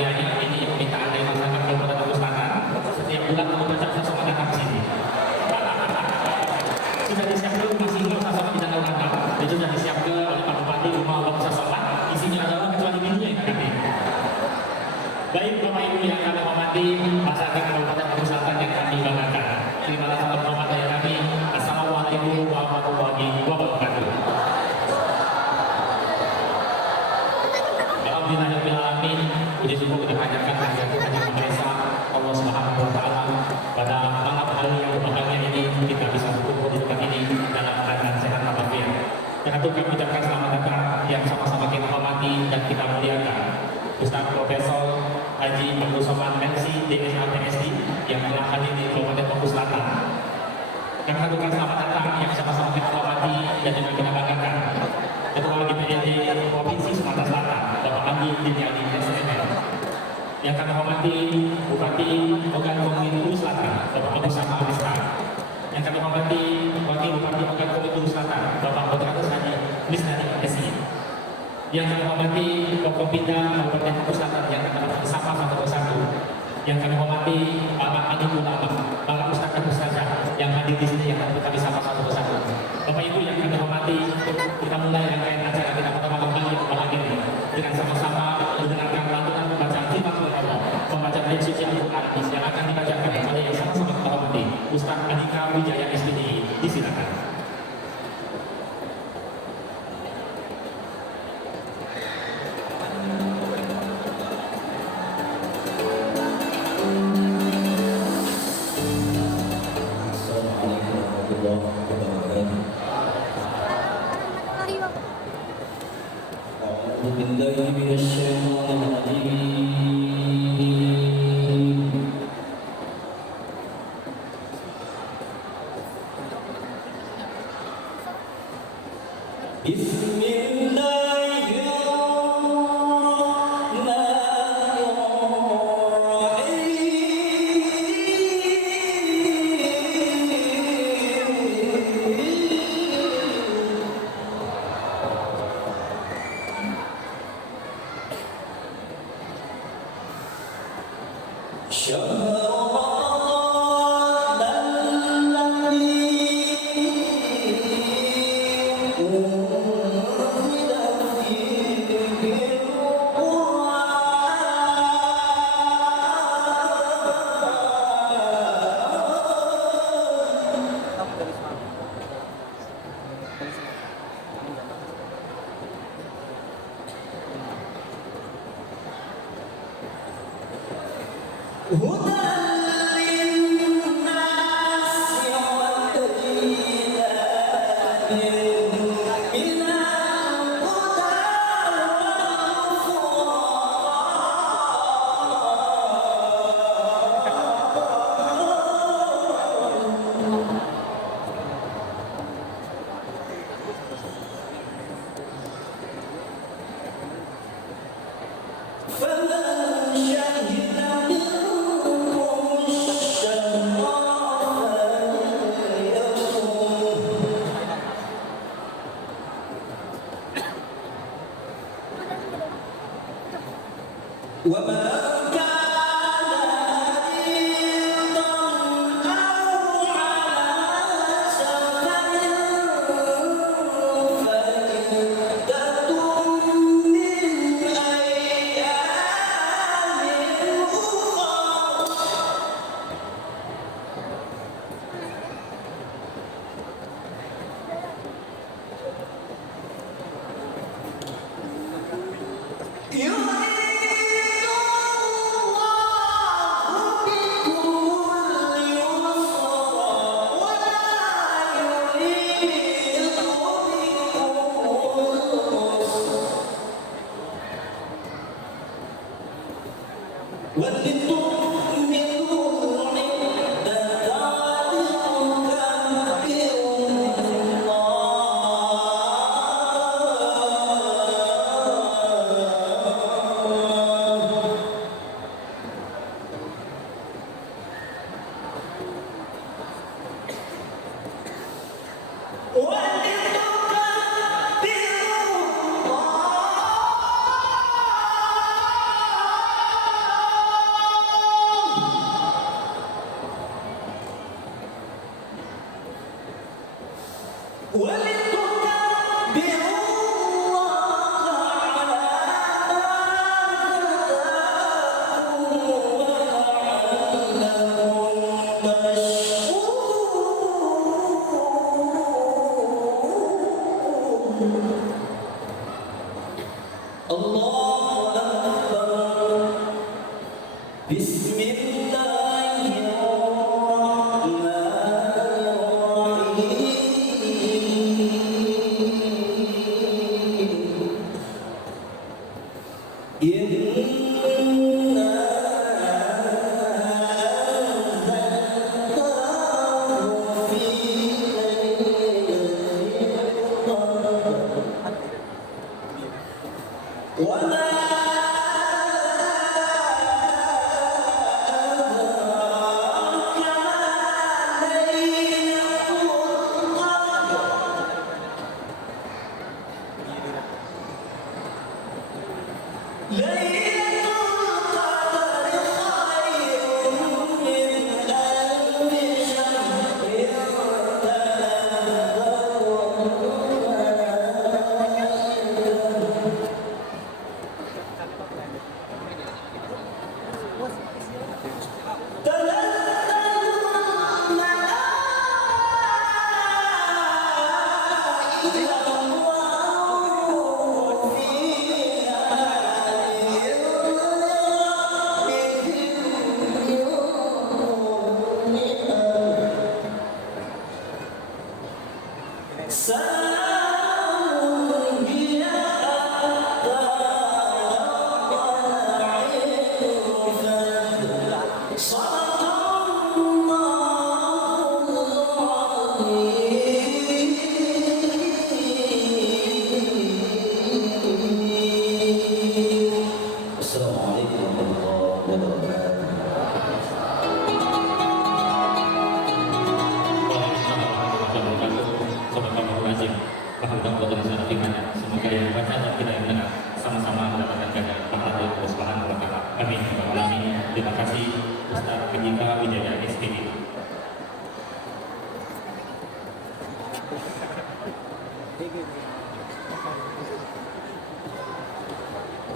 menghadiahi ini permintaan dari masyarakat Kabupaten Bogor Selatan. Setiap bulan mengucapkan sosok datang ke sini. Sudah disiapkan misi sosok di tanggal datang. Itu sudah disiapkan oleh Pak Bupati rumah Allah Sasola. Isinya adalah kecuali mininya yang ada. Baik Bapak Ibu yang kami hormati, masyarakat Kabupaten Bogor Selatan yang kami banggakan. Terima kasih atas hormat dari kami. Assalamualaikum warahmatullahi wabarakatuh. Alhamdulillahirrahmanirrahim. Puji syukur kita panjatkan kehadiran Maha Esa Allah Subhanahu wa taala pada malam hari yang berbahagia ini kita bisa berkumpul di tempat ini dalam keadaan sehat walafiat. Dan itu kami ucapkan selamat datang yang sama-sama kita hormati dan kita muliakan Ustaz Profesor Haji Abdul Somad Mensi DSA PSD yang telah hadir di Kabupaten Bogor Selatan. Kami ucapkan selamat datang yang sama-sama kita hormati dan juga kita banggakan Ketua DPRD Provinsi Sumatera Selatan Bapak Anggi Diniadi SML. Yang kami hormati Bupati Ogan Komering Selatan Bapak Agus Sama Abista. Yang kami hormati Wakil Bupati Ogan Komering Selatan Bapak Botratus Haji Misnadi SI. Yang kami hormati Forkopimda Kabupaten Bogor Selatan yang akan bersama satu persatu. Yang kami hormati Bapak Adi Ulama, para ustaz-ustazah yang hadir di sini yang akan kami sapa satu persatu. Bapak Ibu yang kami hormati, kita mulai rangkaian acara kita pada malam hari yang berbahagia ini dengan sama-sama mendengarkan lantunan pembacaan firman Allah, pembacaan ayat suci Al-Quran yang akan dibacakan oleh yang sama-sama kita hormati Ustaz Andika Wijaya SPDI. Disilakan.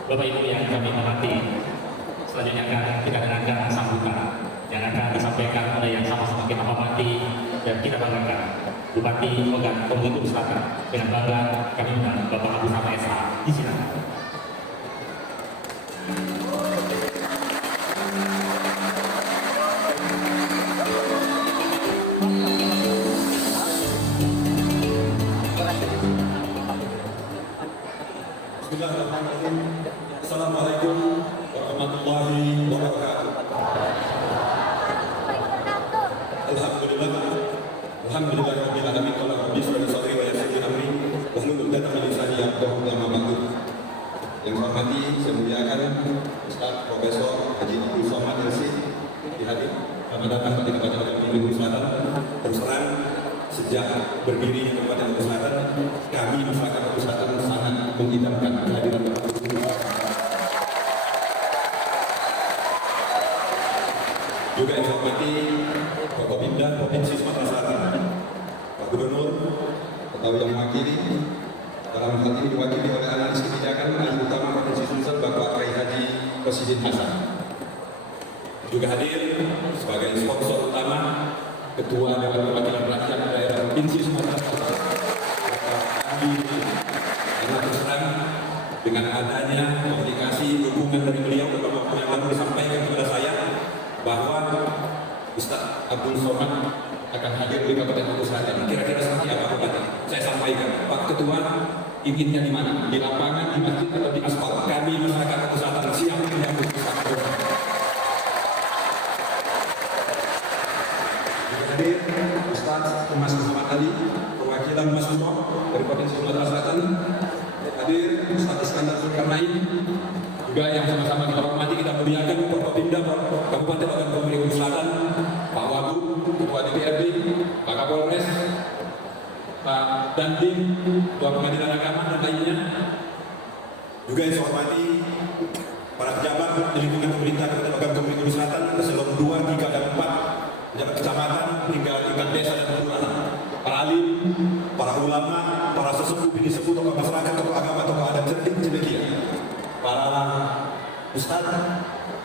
Bapak Ibu yang kami hormati, selanjutnya akan kita dengarkan sambutan yang akan disampaikan oleh yang sama-sama kita hormati dan kita banggakan. Bupati Ogan Komering Ulu Selatan, dengan bangga kami undang Bapak Abu Sama SH. Disilakan. Bismillahirrahmanirrahim. Assalamualaikum warahmatullahi wabarakatuh. Alhamdulillah rabbil alamin wa rabbi sholli sadri wa yassir amri wa hlul 'uqdatam min lisani yafqahu qawli. Yang saya hormati, saya muliakan Ustaz Profesor Haji Abdul Somad LC dihadir. Selamat datang di Kabupaten Komering Ulu Selatan. Terus terang, sejak berdirinya Kabupaten Ulu Selatan, kami masyarakat Ulu Selatan sangat mengidamkan kehadiran Bapak Gubernur. Juga yang saya hormati Forkopimda Provinsi Sumatera Selatan, Pak Gubernur, atau yang mewakili, dalam hal ini diwakili oleh analis kebijakan ahli utama Provinsi Sumsel, Bapak Kiai Haji Rosidin Hasan. Juga hadir sebagai sponsor utama Ketua Dewan Perwakilan Rakyat Daerah Provinsi Sumatera Selatan, Bapak Andi. Karena terus terang, dengan adanya komunikasi dukungan dari beliau beberapa waktu yang lalu disampaikan kepada saya bahwa Ustaz Abdul Somad akan hadir di Kabupaten Ulu Selatan. Kira-kira seperti apa Bapak? Saya sampaikan, Pak Ketua, inginnya di mana? Di lapangan, di masjid, atau di aspal? Kami masyarakat Ulu Selatan siap menyambut Ustaz Abdul Somad. Juga hadir Ustaz Mas Muhammad Ali, perwakilan Mas Umar dari Provinsi Sumatera Selatan. Hadir Ustaz Iskandar Zulkarnain, juga yang sama-sama kita hormati, kita muliakan Forkopimda Kabupaten Ogan Komering Ulu Selatan, Pak Wagub, Ketua DPRD, Pak Kapolres, Pak Dandim, Ketua Pengadilan Agama, dan lainnya. Juga yang saya hormati para pejabat di lingkungan pemerintah Kabupaten Ogan Komering Ulu Selatan, eselon 2, 3, dan 4, pejabat kecamatan hingga tingkat desa dan kelurahan, para alim, para ulama, ulama, para sesepuh, bini sepuh, tokoh masyarakat, tokoh agama, tokoh adat cerdik, cendekia, para ustaz,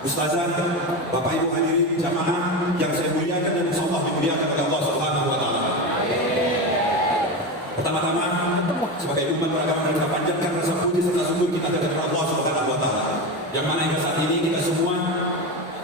ustazah, bapak ibu hadirin jamaah yang saya muliakan dan insya Allah dimuliakan oleh Allah Subhanahu wa Ta'ala. Pertama-tama, sebagai umat beragama kita panjatkan rasa puji serta syukur kita kepada Allah Subhanahu wa Ta'ala. Yang mana hingga saat ini kita semua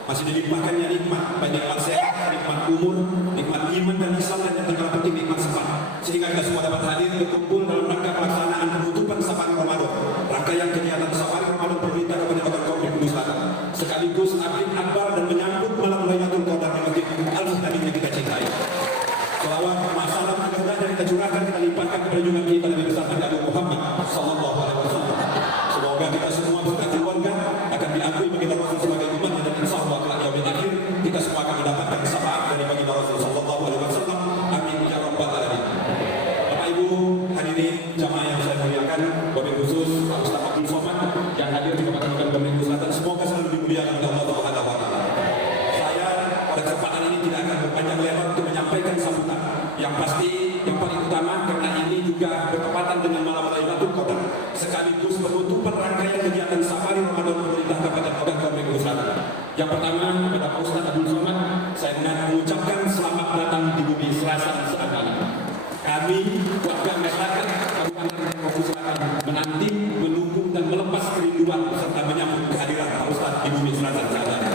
masih dilimpahkannya nikmat, baik nikmat sehat, nikmat umur, nikmat iman dan Islam, dan yang terpenting penting nikmat sempat, sehingga kita semua dapat hadir berkumpul dalam rangka pelaksanaan penutupan Safari Ramadan, rangkaian kegiatan Safari Ramadan pemerintah Kabupaten Bogor Kudus Selatan, sekaligus update akbar dan menyambut malam Lailatul Qadar di Masjid Al-Muhtadin yang kita cintai. Selawat, masalah, mudah-mudahan kita curahkan, kita limpahkan kepada junjungan kita Nabi besar Nabi Muhammad Sallallahu Alaihi Wasallam. Semoga kita semua beserta keluarga akan diakui bagi Rasul sebagai umatnya, dan insya Allah kelak yaumil akhir kita semua akan mendapatkan syafaat dari baginda Rasul Sallallahu Alaihi Wasallam. Amin ya rabbal alamin. Bapak Ibu hadirin jamaah yang saya muliakan, wabil khusus Pak Ustaz Abdul Somad yang hadir di Kabupaten Bogor Selatan, semoga selalu dimuliakan oleh Allah Subhanahu wa Ta'ala. Saya pada kesempatan ini tidak akan berpanjang lebar untuk menyampaikan sambutan. Yang pasti yang paling utama, karena ini juga bertepatan dengan malam Lailatul Qadar sekaligus penutupan rangkaian kegiatan Safari Ramadan pemerintah Kabupaten Bogor Selatan. Yang pertama, kepada Pak Ustaz Abdul Somad, saya mengucapkan selamat datang di bumi Selatan saat ini. Kami warga masyarakat Kabupaten Bogor Selatan menanti, menunggu dan melepas kerinduan serta menyambut kehadiran Pak Ustaz di bumi Selatan saat ini.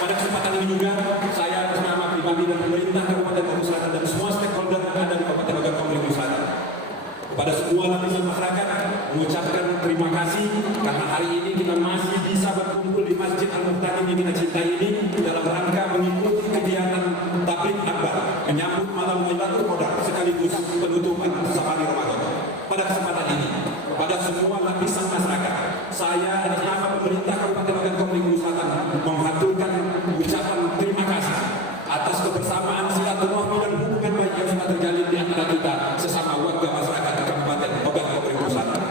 Pada kesempatan ini juga saya atas nama pribadi dan pemerintah Kabupaten Bogor Selatan dan semua stakeholder yang ada di Kabupaten Bogor Selatan, kepada semua lapisan masyarakat mengucapkan terima kasih karena hari ini kita masih bisa berkumpul di Masjid Al-Muhtadin yang kita cintai ini dalam rangka mengikuti kegiatan tabligh akbar menyambut malam Lailatul Qadar sekaligus penutupan Safari Ramadan. Pada kesempatan ini, kepada semua lapisan masyarakat, saya atas nama pemerintah Kabupaten Bogor Selatan menghaturkan ucapan terima kasih atas kebersamaan, silaturahmi dan hubungan baik yang sudah terjalin di antara kita sesama warga masyarakat Kabupaten Bogor Selatan.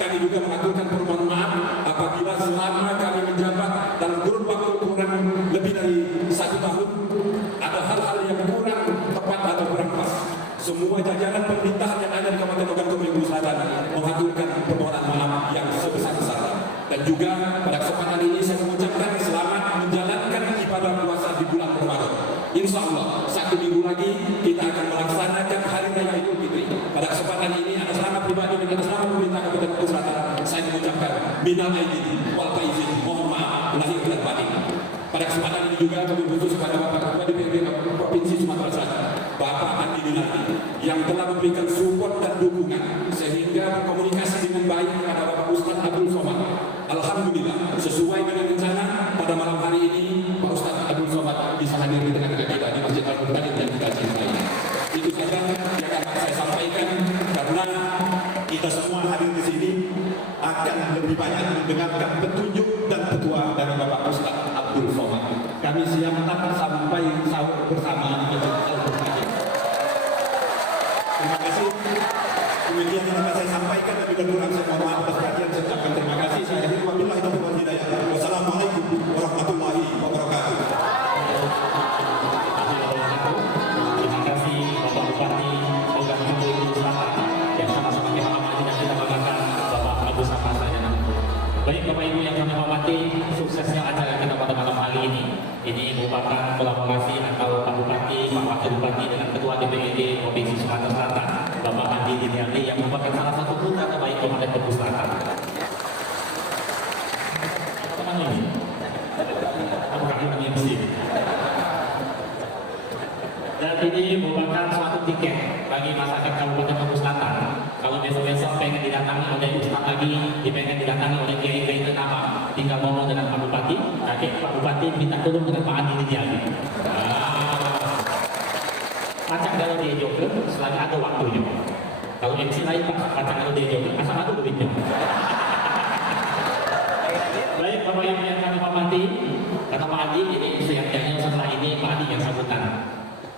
Kami juga mengaturkan permohonan maaf apabila selama kami menjabat dalam kurun waktu kurang lebih dari 1 tahun ada hal-hal yang kurang tepat atau kurang pas. Semua jajaran pemerintahan yang ada di Kabupaten Bogor Selatan mengaturkan permohonan maaf yang sebesar-besarnya. Dan juga pada kesempatan ini saya mengucapkan selamat menjalankan ibadah puasa di bulan Ramadan. Insya Allah 1 minggu lagi kita akan melaksanakan Hari Raya Idul Fitri. Pada kesempatan ini atas nama pribadi dan atas nama pemerintah Kabupaten Bogor Selatan saya mengucapkan minal aidin wal faizin, mohon maaf lahir dan batin. Pada kesempatan ini juga kami khusus kepada Bapak Ketua DPRD Provinsi Sumatera Selatan, Bapak Andi Dinarti, yang telah memberikan support dan dukungan sehingga berkomunikasi dengan baik kepada Bapak Ustaz Abdul Somad. Alhamdulillah, sesuai dengan rencana pada malam hari ini Pak Ustaz Abdul Somad bisa hadir di tengah-tengah kita di Masjid Al-Muhtadin yang kita cintai. Itu saja yang akan saya sampaikan, karena kita semua hadir di sini akan lebih banyak mendengarkan petunjuk dan petua dari Bapak Ustaz Abdul Somad. Kami siap sampai sahur bersama di Masjid Al-Muhtadin. Terima kasih. Kemudian yang akan saya sampaikan dan juga kurang saya mohon maaf atas perhatian, saya ucapkan terima kasih. Saya akhiri wabillahi taufiq wal hidayah. Wassalamualaikum warahmatullahi wabarakatuh. Terima kasih Bapak Bupati Bogor Selatan yang sama-sama kita hormati dan kita banggakan Bapak Agus Sapasanya. Baik Bapak Ibu yang kami hormati, suksesnya acara kita pada malam hari ini. Ini merupakan kolaborasi antara Pak Bupati, Pak Wakil Bupati dengan Ketua DPRD Provinsi Sumatera Selatan, Bapak Andi Dinarti, yang merupakan salah satu putra terbaik Kabupaten Bogor Selatan. Teman ini, aku kagum MC. Dan ini merupakan suatu tiket bagi masyarakat Kabupaten Bogor Selatan. Kalau besok-besok pengen didatangi oleh Ustaz lagi, pengen didatangi oleh kiai-kiai ternama, tinggal ngomong dengan Pak Bupati, kakek Pak Bupati minta tolong dengan Pak Andi Dinarti. Pacak kalau dia joker, selagi ada waktunya. Kalau MC lain pacak kalau dia joker, asal ada duitnya. Baik Bapak Ibu yang kami hormati, kata Pak Andi, ini siang-siangnya setelah ini Pak Andi yang sambutan.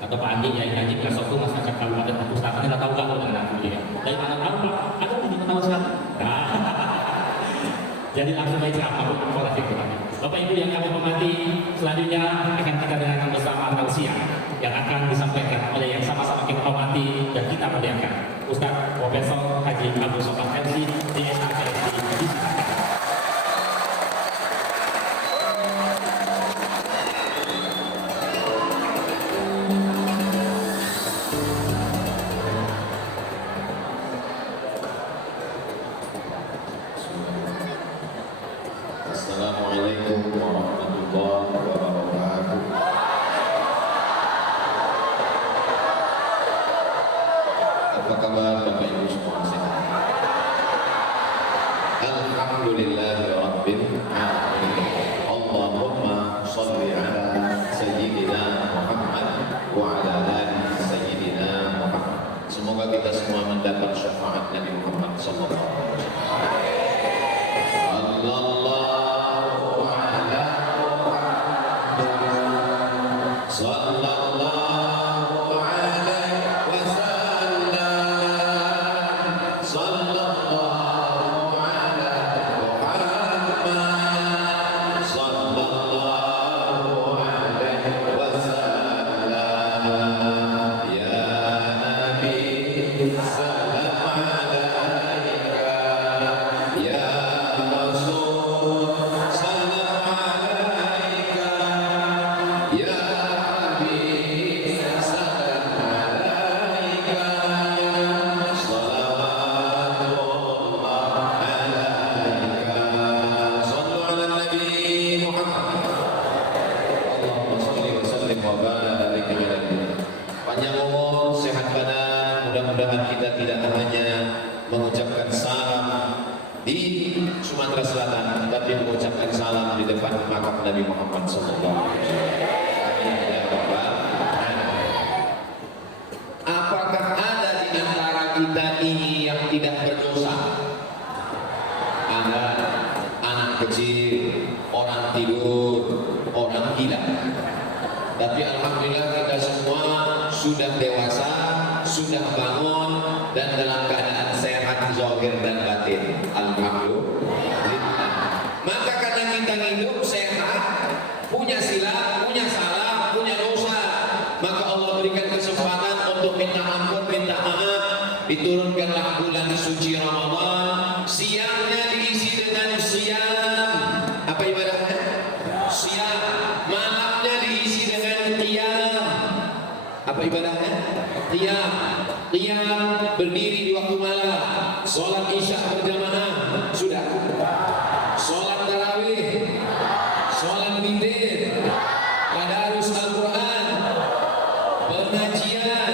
Kata Pak Andi yang nyanyi besok itu masyarakat Kabupaten Bogor Selatan nggak tahu nggak dengan aku dia. Dari mana tahu Pak? Ada di mana sekarang? Jadi langsung baca apa pola itu. Bapak Ibu yang kami hormati, selanjutnya akan kita dengarkan bersama tausiah yang akan disampaikan oleh yang sama-sama kita hormati dan kita muliakan. Ustaz Profesor Haji Abdul Somad MC DSA KSI. Disilakan. Assalamualaikum warahmatullahi wabarakatuh. Apa kabar Bapak Ibu semua sehat? Alhamdulillahirabbil alamin. Allahumma shalli ala sayyidina Muhammad wa ala ali sayyidina Muhammad. Semoga kita semua mendapat syafaat Nabi Muhammad sallallahu alaihi wasallam. Sallallahu ala Muhammad sallallahu alaihi wasallam. Sallallahu ala Muhammad sallallahu alaihi wasallam. Ya Nabi salam alaika, ya Rasul salam alaika, ya Habib salam alaika. Salawatullah alaika. Sallu ala Nabi Muhammad. Allahumma sholli wa sallim wa barik alaihi. Panjang umur, sehat badan, mudah-mudahan kita tidak hanya mengucapkan salam di Sumatera Selatan, tapi mengucapkan salam di depan makam Nabi Muhammad SAW. Amin ya rabbal alamin. Apakah ada di antara kita ini yang tidak berdosa? Ada anak kecil, orang tidur, orang gila. Tapi alhamdulillah kita semua sudah dewasa, sudah bangun dan dalam keadaan sehat zahir dan batin. Alhamdulillah. Maka karena kita hidup sehat, punya sila, punya salah, punya dosa, maka Allah berikan kesempatan untuk minta ampun, minta maaf. Diturunkanlah bulan suci Ramadan, siangnya diisi dengan siam. Apa ibadahnya? Siam. Malamnya diisi dengan qiyam. Apa ibadahnya? Qiyam. Qiyam berdiri di waktu malam, sholat isya berjamaah, sudah. Sholat tarawih, sholat witir, tadarus Al-Quran, pengajian,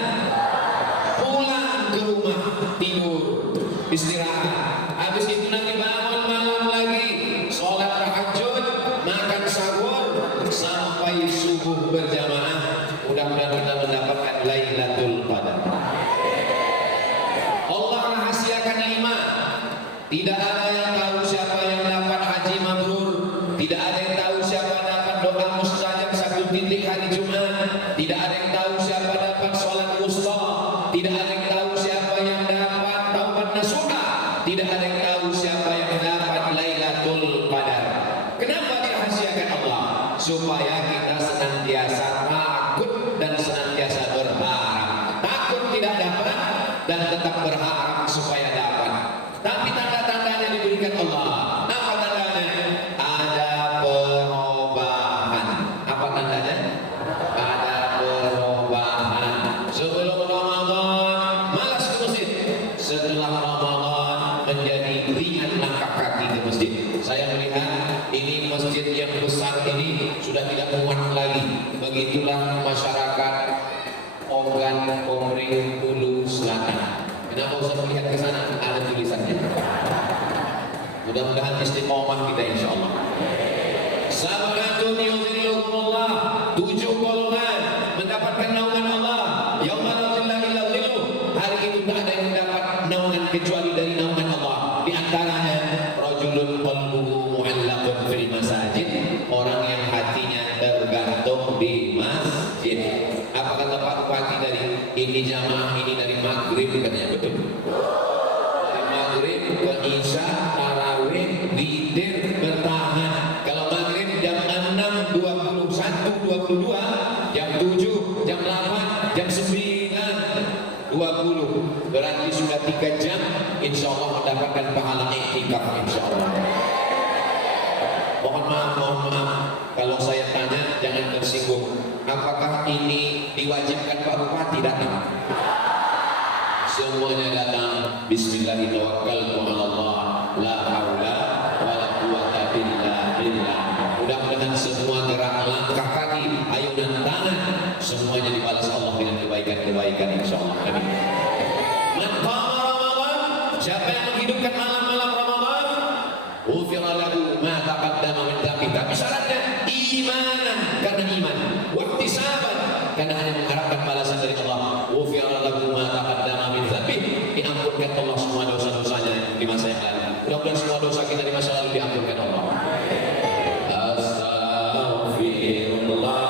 pulang ke rumah, tidur, istirahat. Habis itu nanti bangun malam lagi, sholat tahajud, makan sahur, sampai subuh berjamaah. Mudah-mudahan kita mendapatkan Lailatul Qadar. Allah rahasiakan 5. Tidak ada yang tahu siapa yang dapat haji mabrur. Tidak ada yang tahu siapa dapat doa mustajab 1 titik hari Jumat. Tidak ada yang tahu siapa dapat sholat wusta. Tidak ada yang tahu siapa yang dapat taubat nasuha. Tidak ada yang tahu siapa yang dapat Lailatul Qadar. Kenapa dirahasiakan Allah? Supaya kita senantiasa takut dan senantiasa berharap. Takut tidak dapat dan tetap berharap supaya dapat. Tapi tanda-tandanya diberikan Allah. Apa tandanya? Ada perubahan. Apa tandanya? Ada perubahan. Sebelum Ramadan malas ke masjid. Setelah Ramadan menjadi ringan langkah kaki ke masjid. Saya melihat ini masjid yang besar ini sudah tidak muat lagi. Begitulah masyarakat Ogan Komering Hulu Selatan. Kenapa usah melihat ke sana? Ada tulisannya. Mudah-mudahan istiqomah kita insya Allah. Sabatun yudhillukumullah, 7 golongan mendapatkan naungan Allah. Yauma la dhilla illa dhilluh. Hari itu tak ada yang mendapat naungan kecuali dari naungan Allah. Di antaranya rajulun qalbuhu mu'allaqun fil masajid, orang yang hatinya tergantung di masjid. Apa kata Pak Bupati tadi? Ini jamaah ini dari maghrib katanya, betul? Dari maghrib ke isya, tarawih, witir, bertahan. Kalau maghrib jam 6, 21, 22, jam 7, jam 8, jam 9, 20. Berarti sudah Apakah ini diwajibkan Pak Bupati datang? Semuanya datang. Bismillahirrahmanirrahim. La haula wala quwwata illa billah. Mudah-mudahan semua gerak langkah kaki, ayunan tangan, semuanya dibalas Allah dengan kebaikan-kebaikan, insyaallah. Amin. Man qama Ramadan, siapa yang menghidupkan malam-malam Ramadan, ghufira lahu ma taqaddama min dhanbi. Tapi syaratnya imanan, karena iman, wahtisaban, karena hanya mengharapkan balasan dari Allah. Ghufira lahu ma taqaddama min dhanbi. Diampunkan Allah semua dosa-dosanya di masa yang lalu. Mudah-mudahan semua dosa kita di masa lalu diampunkan Allah. Astaghfirullah.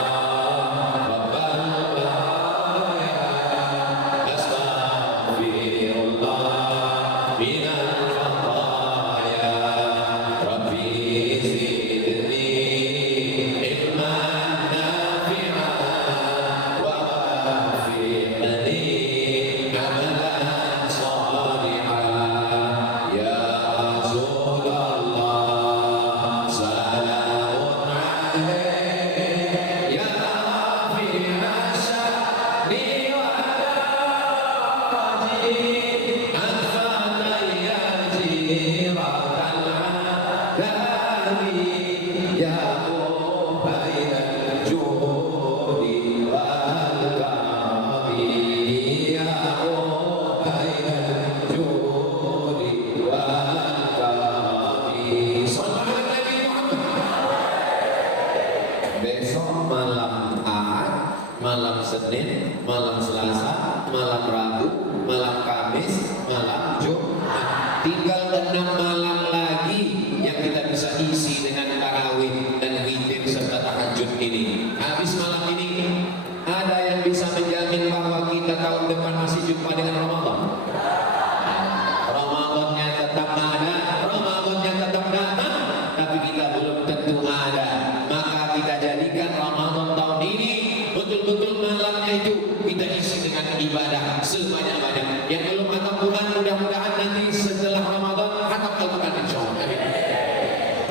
Malam Senin, malam Selasa, malam Rabu, malam Kamis, malam Jumat. Tinggal 6 malam lagi yang kita bisa isi dengan tarawih dan witir serta tahajud ini. Habis malam ini, ada yang bisa menjamin bahwa kita tahun depan masih jumpa dengan Ramadan? Ramadannya tetap ada, Ramadannya tetap datang, tapi kita belum tentu ada. Maka kita jadikan Ramadan tahun ini betul-betul malamnya itu kita isi dengan ibadah sebanyak-banyak. Yang belum khatam Quran, mudah-mudahan nanti setelah Ramadan khatam Al-Quran, insyaallah.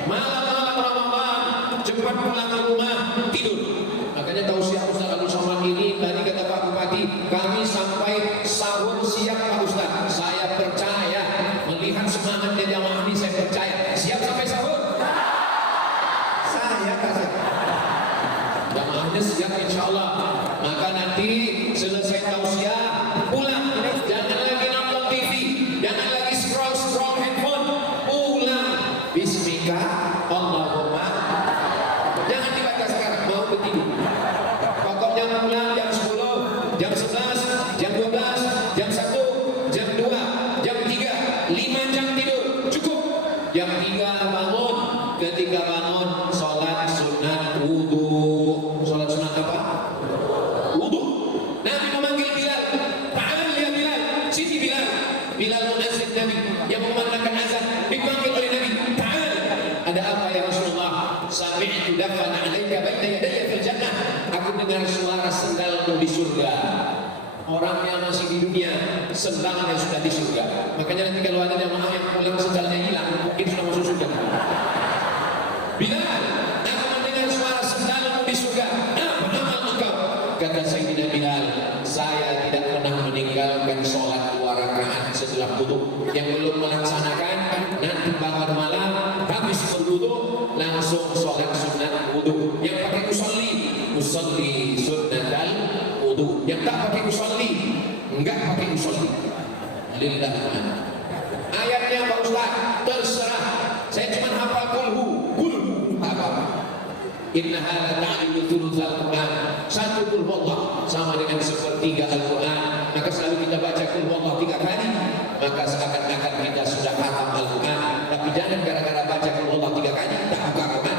Malam-malam Ramadan cepat pulang ke rumah, tidur. Makanya tausiah Ustaz Abdul Somad ini tadi kata Pak Bupati, kami sampai sahur siap Pak Ustaz. Saya percaya melihat semangatnya jamaah ini, saya percaya siap sampai sahur. Saya kasih jamaahnya siap insyaallah. Maka nanti selesai tausiah pulang, jangan lagi nonton TV, jangan lagi scroll handphone, pulang. Bismika Allahumma, jangan dibaca sekarang, mau ketidur. Pokoknya pulang jam 10, jam 11, jam 12, jam 1, jam 2, jam 3, 5 jam tidur cukup. Jam 3 bangun, ketika bangun sholat sunat wudu. Sholat sunat apa? Wudu. Nabi memanggil Bilal, ta'al ya Bilal, sini Bilal. Bilal muazzin Nabi yang memandangkan azan, dipanggil oleh Nabi, ta'al. Ada apa ya Rasulullah? Sami'tu dafan 'alaika baina yadayya fil jannah. Aku dengar suara sendalmu di surga. Orang yang masih di dunia, sendalnya sudah di surga. Makanya nanti kalau ada jamaah yang pulang sendalnya hilang, mungkin sudah masuk surga. Bilal, aku mendengar suara sendalmu di surga. Apa amal engkau? Kata Sayyidina Bilal, saya tidak pernah meninggalkan sholat 2 rakaat setelah wudu. Yang belum melaksanakan, nanti bangun malam, habis berwudu, langsung sholat sunat wudu. Yang pakai usolli sunnatal wudu. Yang tak pakai usolli, enggak pakai usolli. Lillah. Ayatnya Pak Ustaz, terserah. Saya cuma hafal kulhu apa? Inna hadza ta'dilu thulutsal Qur'an. Satu qul huwallah sama dengan sepertiga Al-Qur'an. Maka selalu kita baca qul huwallah 3 kali, maka seakan-akan kita sudah hafal Al-Qur'an. Tapi jangan gara-gara baca qul huwallah 3 kali tak buka Quran.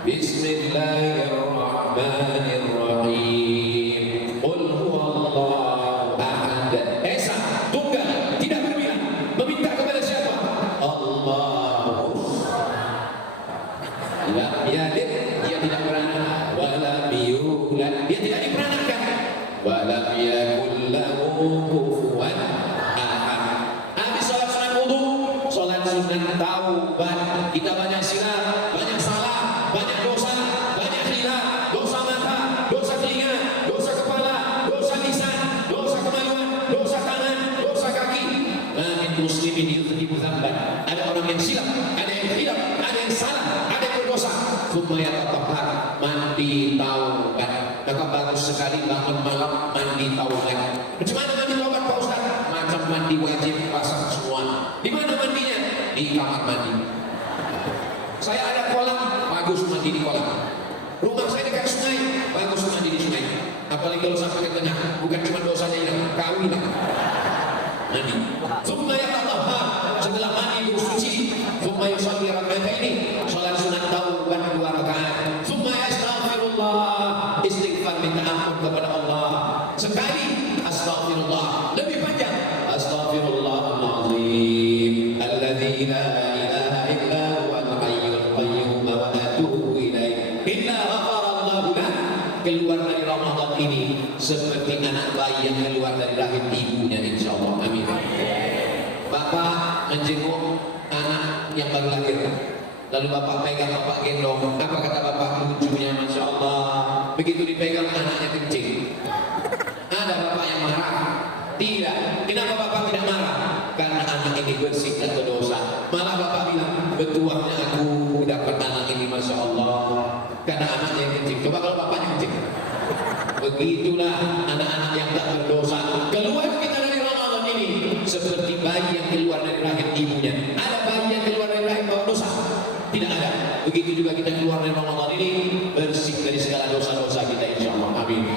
Bismillahirrahmanirrahim. Qul huwallahu ahad. Esa, tunggal, tidak berbilang. Meminta kepada siapa? Allahu lam yalid, dia tidak beranak, wa lam yulad, dia tidak diperanakkan, wa lam yakul lahu kufuwan ahad. Habis sholat sunat wudu, sholat sunat kita banyak silap, banyak salah, banyak dosa, banyak khilaf, dosa mata, Summa yatatahhar, mandi taubat. Maka bagus sekali bangun malam mandi taubat. Macam mana mandi taubat Pak Ustaz? Macam mandi wajib pasang semua. Di mana mandinya? Di kamar mandi. Saya ada kolam, bagus mandi di kolam. Rumah saya dekat sungai, bagus mandi di sungai. Apalagi kalau sampai ke tengah, bukan cuma dosanya yang kawin. Mandi. Summa yatatahhar, setelah mandi bersuci. Summa yusalli raka'ataini, salat sunat taubat 2 rakaat. Summa yastaghfirullah, istighfar minta ampun kepada Allah. Sekali astaghfirullah, lebih panjang. Astaghfirullahalazim, alladzi la ilaha illa huwal hayyul qayyum wa atubu ilaih. Inna ghafarallahu lah. Keluar dari Ramadan ini seperti anak bayi yang keluar dari rahim ibunya, insyaallah. Amin. Bapak menjenguk anak yang baru lahir, lalu bapak pegang, bapak gendong. Apa kata bapak? Lucunya masya Allah, begitu dipegang anaknya kencing. Ada bapak yang marah? Tidak. Kenapa bapak tidak marah? Karena anak ini bersih dan berdosa. Malah bapak bilang, betuahnya aku dapat anak ini masya Allah, karena anaknya yang kencing. Coba kalau bapaknya kencing. Begitulah anak-anak yang tak berdosa. Keluar kita dari Ramadan ini seperti bayi yang keluar dari rahim ibunya. Ada bayi yang keluar dari rahim bawa dosa? Tidak ada. Begitu juga kita keluar dari Ramadan ini bersih dari segala dosa-dosa kita, insyaallah. Amin.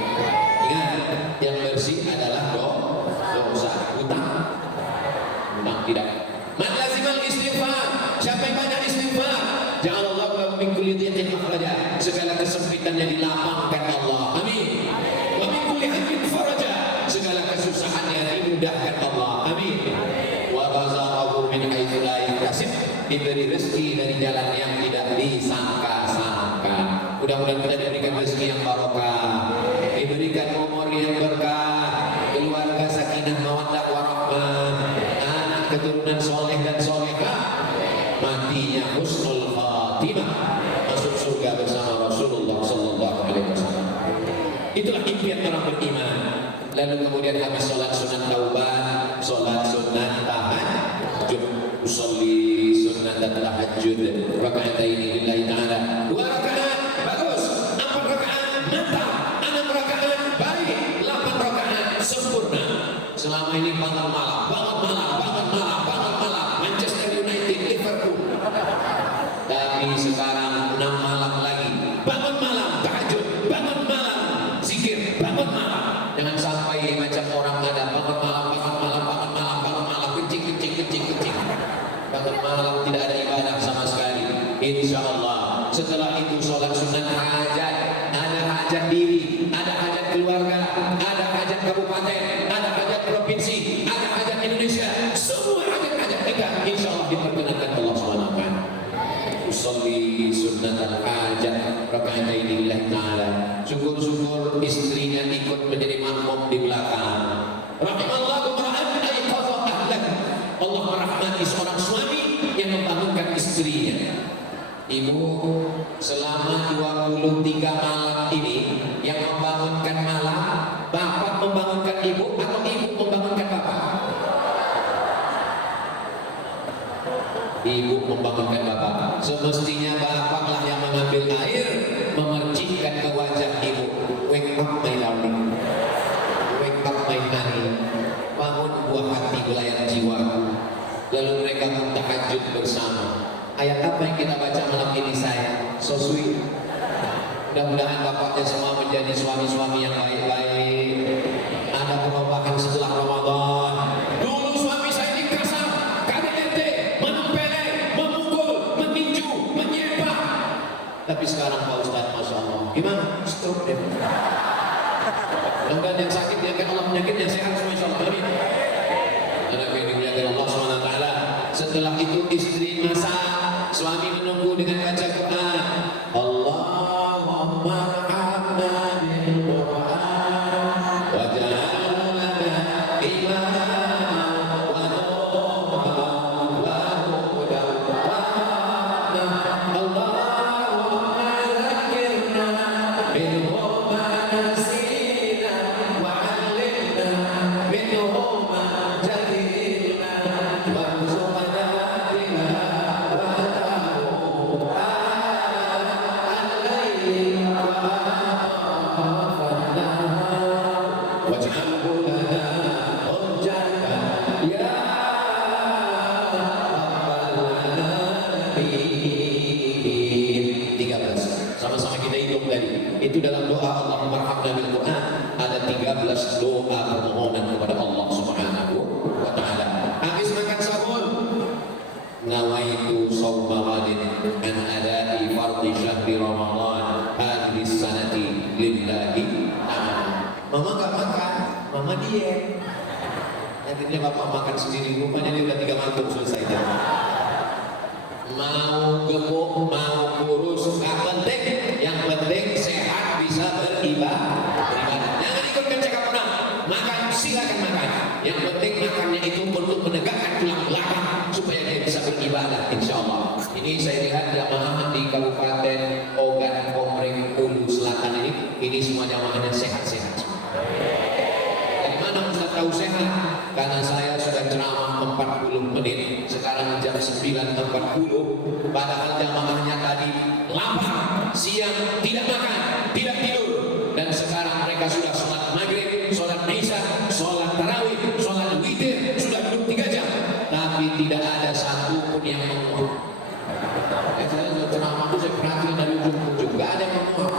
Ingat, yang bersih adalah dosa. Utang tidak. Man lazimal istighfar, siapa yang banyak istighfar, ja'alallahu lahu min kulli dhiqin makhraja. Segala kesempitannya dilapangkan Allah. Amin. Wa min kulli hammin faraja. Segala kesusahannya dimudahkan Allah. Amin. Wa razaqahu min haitsu la yahtasib. Diberi rezeki dari jalan yang tidak disangka-sangka. Mudah-mudahan kita diberikan rezeki yang barokah, diberikan umur yang berkah, keluarga sakinah mawaddah warahmah, anak keturunan soleh dan solehah, matinya husnul khatimah, masuk surga bersama Rasulullah sallallahu alaihi wasallam. Itulah impian orang beriman. Lalu kemudian habis sholat sunat taubat, sholat sunat tahajud, usolli sunat tahajud, raka'ataini lillahi ta'ala, 2 rakaat bagus, 4 rakaat mantap, 6 rakaat baik, 8 rakaat sempurna. Selama ini bangun malam, Manchester United, Liverpool. Tapi sekarang 6 malam lagi, bangun malam tahajud, bangun malam zikir, bangun malam. Jangan sampai macam orang ada bangun malam, kencing. Bangun malam tidak ada ibadah sama sekali. Insya Allah. Setelah itu sholat sunat hajat, ada hajat diri, ada hajat keluarga, ada hajat kabupaten, ada hajat provinsi, ada hajat Indonesia. Semua hajat kita insya Allah diperkenankan Allah SWT. Usolli sunnat al-hajat raka'ataini lillahi ta'ala. Syukur-syukur istrinya ikut menjadi makmum di belakang. Rahimallahu mar'an aiqadha ahlan. Allah merahmati seorang suami yang membangunkan istrinya. Ibu selama 23 malam ini yang membangunkan malam, bapak membangunkan ibu atau ibu membangunkan bapak? Ibu membangunkan bapak. Semestinya bapaklah yang mengambil air, memercikkan ke wajah ibu. Wake up my darling, wake up my honey. Bangun buah hati belayan jiwaku. Lalu mereka tahajud bersama. Ayat apa yang kita baca malam ini saya? So sweet. Mudah-mudahan bapaknya semua menjadi suami-suami yang baik-baik. Ada perubahan setelah Ramadan. Dulu suami saya ini kasar, KDRT, menempeleng, memukul, meninju, menyepah. Tapi sekarang Pak Ustaz, Masya Allah, gimana? Stroke deh. Mudah-mudahan yang sakit diangkat Allah, penyakitnya sehat semua, Insya Allah. Amin. Anak yang dimuliakan Allah SWT. Setelah itu istri masak, suami menunggu dengan baca Quran. Allahumma rahmna bil Quran waj'alna imama wa nuran wa hudan wa rahmah. Allahumma zakirna minhu ma nasina wa 'allimna minhu ma jahilna warzuqna tilawatahu Itu dalam doa Allahumma arhamna bil Quran ada 13 doa permohonan kepada Allah Subhanahu wa taala. Habis makan sahur, nawaitu shauma ghadin an ada'i fardhi syahri Ramadan hadhihi sanati lillahi ta'ala. Mama gak makan, mama diet. Akhirnya bapak makan sendiri, rupanya dia udah 3 mangkuk selesai. Mau gemuk, mau kurus, gak penting. Yang penting sehat, bisa beribadah. Jangan ikut cakap orang. Makan, silakan makan. Yang penting makannya itu untuk menegakkan tulang belakang supaya dia bisa beribadah, insya Allah. Ini saya lihat jamaah di Kabupaten Ogan Komering Ulu Selatan ini semua jamaahnya sehat-sehat. Dari mana Ustaz tahu sehat? Karena saya sudah ceramah 40 menit, sekarang jam 9.40, padahal jamaahnya tadi lapar, siang tidak makan, tidak tidur, dan sekarang mereka sudah sholat maghrib, sholat isya, sholat tarawih, sholat witir, sudah duduk 3 jam, tapi tidak ada satu pun yang menguap. Saya sudah ceramah itu saya perhatikan dari ujung ke ujung, gak ada yang menguap.